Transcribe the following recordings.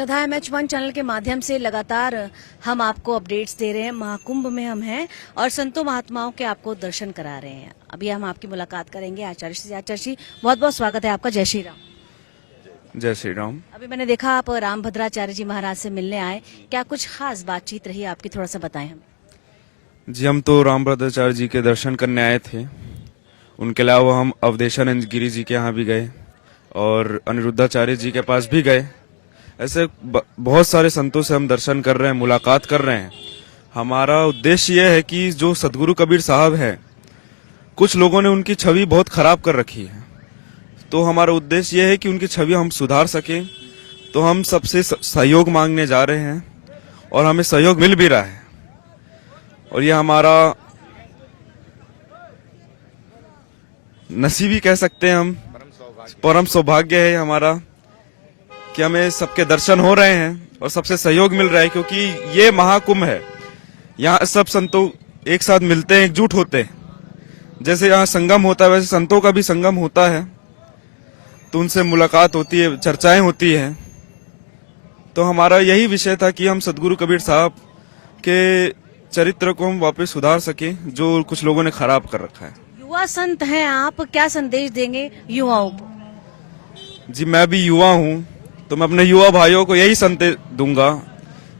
श्रद्धा MH1 channel के माध्यम से लगातार हम आपको अपडेट्स दे रहे हैं। महाकुंभ में हम हैं और संतों महात्माओं के आपको दर्शन करा रहे हैं। अभी हम आपकी मुलाकात करेंगे आचार्य जी। आचार्य जी, बहुत बहुत स्वागत है आपका। जय श्री राम। जय श्री राम। अभी मैंने देखा आप राम भद्राचार्य जी महाराज से मिलने आए, क्या कुछ खास बातचीत रही आपकी, थोड़ा सा बताएं हमें। जी, हम तो राम भद्राचार्य जी के दर्शन करने आए थे। उनके अलावा हम अवधेशानंद गिरी जी के यहाँ भी गए और अनिरुद्धाचार्य जी के पास भी गए। ऐसे बहुत सारे संतों से हम दर्शन कर रहे हैं, मुलाकात कर रहे हैं। हमारा उद्देश्य यह है कि जो सदगुरु कबीर साहब है, कुछ लोगों ने उनकी छवि बहुत खराब कर रखी है, तो हमारा उद्देश्य यह है कि उनकी छवि हम सुधार सकें। तो हम सबसे सहयोग मांगने जा रहे हैं और हमें सहयोग मिल भी रहा है। और ये हमारा नसीब ही कह सकते हैं, हम परम सौभाग्य है हमारा कि हमें सबके दर्शन हो रहे हैं और सबसे सहयोग मिल रहा है, क्योंकि ये महाकुंभ है। यहाँ सब संतों एक साथ मिलते हैं, एकजुट होते हैं। जैसे यहाँ संगम होता है, वैसे संतों का भी संगम होता है, तो उनसे मुलाकात होती है, चर्चाएं होती हैं। तो हमारा यही विषय था कि हम सदगुरु कबीर साहब के चरित्र को हम वापस सुधार सके, जो कुछ लोगों ने खराब कर रखा है। युवा संत हैं आप, क्या संदेश देंगे युवाओं को? जी, मैं भी युवा हूँ, तो मैं अपने युवा भाइयों को यही संदेश दूंगा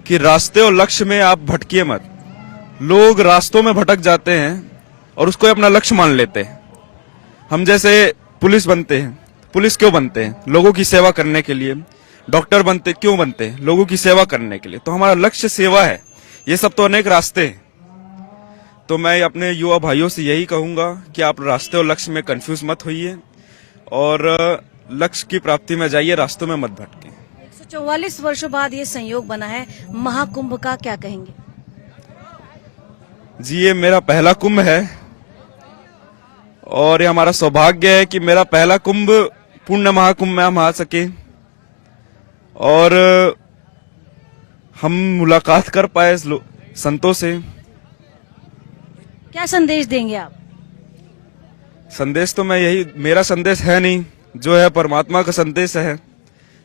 कि रास्ते और लक्ष्य में आप भटकिए मत। लोग रास्तों में भटक जाते हैं और उसको अपना लक्ष्य मान लेते हैं। हम जैसे पुलिस बनते हैं, पुलिस क्यों बनते हैं? लोगों की सेवा करने के लिए। डॉक्टर बनते क्यों बनते हैं? लोगों की सेवा करने के लिए। तो हमारा लक्ष्य सेवा है। ये सब तो अनेक रास्ते हैं। तो मैं अपने युवा भाइयों से यही कहूंगा कि आप रास्ते और लक्ष्य में कंफ्यूज मत होइए और लक्ष्य की प्राप्ति में जाइए, रास्तों में मत भटके। 144 वर्षों बाद ये संयोग बना है महाकुंभ का, क्या कहेंगे? जी, ये मेरा पहला कुंभ है और ये हमारा सौभाग्य है कि मेरा पहला कुंभ पुण्य महाकुंभ में हम आ सके और हम मुलाकात कर पाए संतों से। क्या संदेश देंगे आप? संदेश तो मैं यही, मेरा संदेश है नहीं, जो है परमात्मा का संदेश है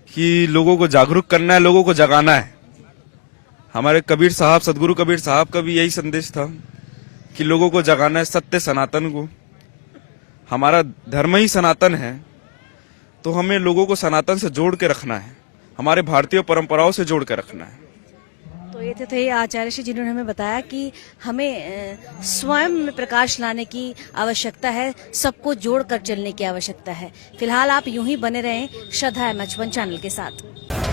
कि लोगों को जागरूक करना है, लोगों को जगाना है। हमारे कबीर साहब, सदगुरु कबीर साहब का भी यही संदेश था कि लोगों को जगाना है सत्य सनातन को। हमारा धर्म ही सनातन है, तो हमें लोगों को सनातन से जोड़ के रखना है, हमारे भारतीय परंपराओं से जोड़ के रखना है। तो ये थे आचार्य जी, जिन्होंने हमें बताया कि हमें स्वयं में प्रकाश लाने की आवश्यकता है, सबको जोड़कर चलने की आवश्यकता है। फिलहाल आप यूं ही बने रहें श्रद्धा MH1 चैनल के साथ।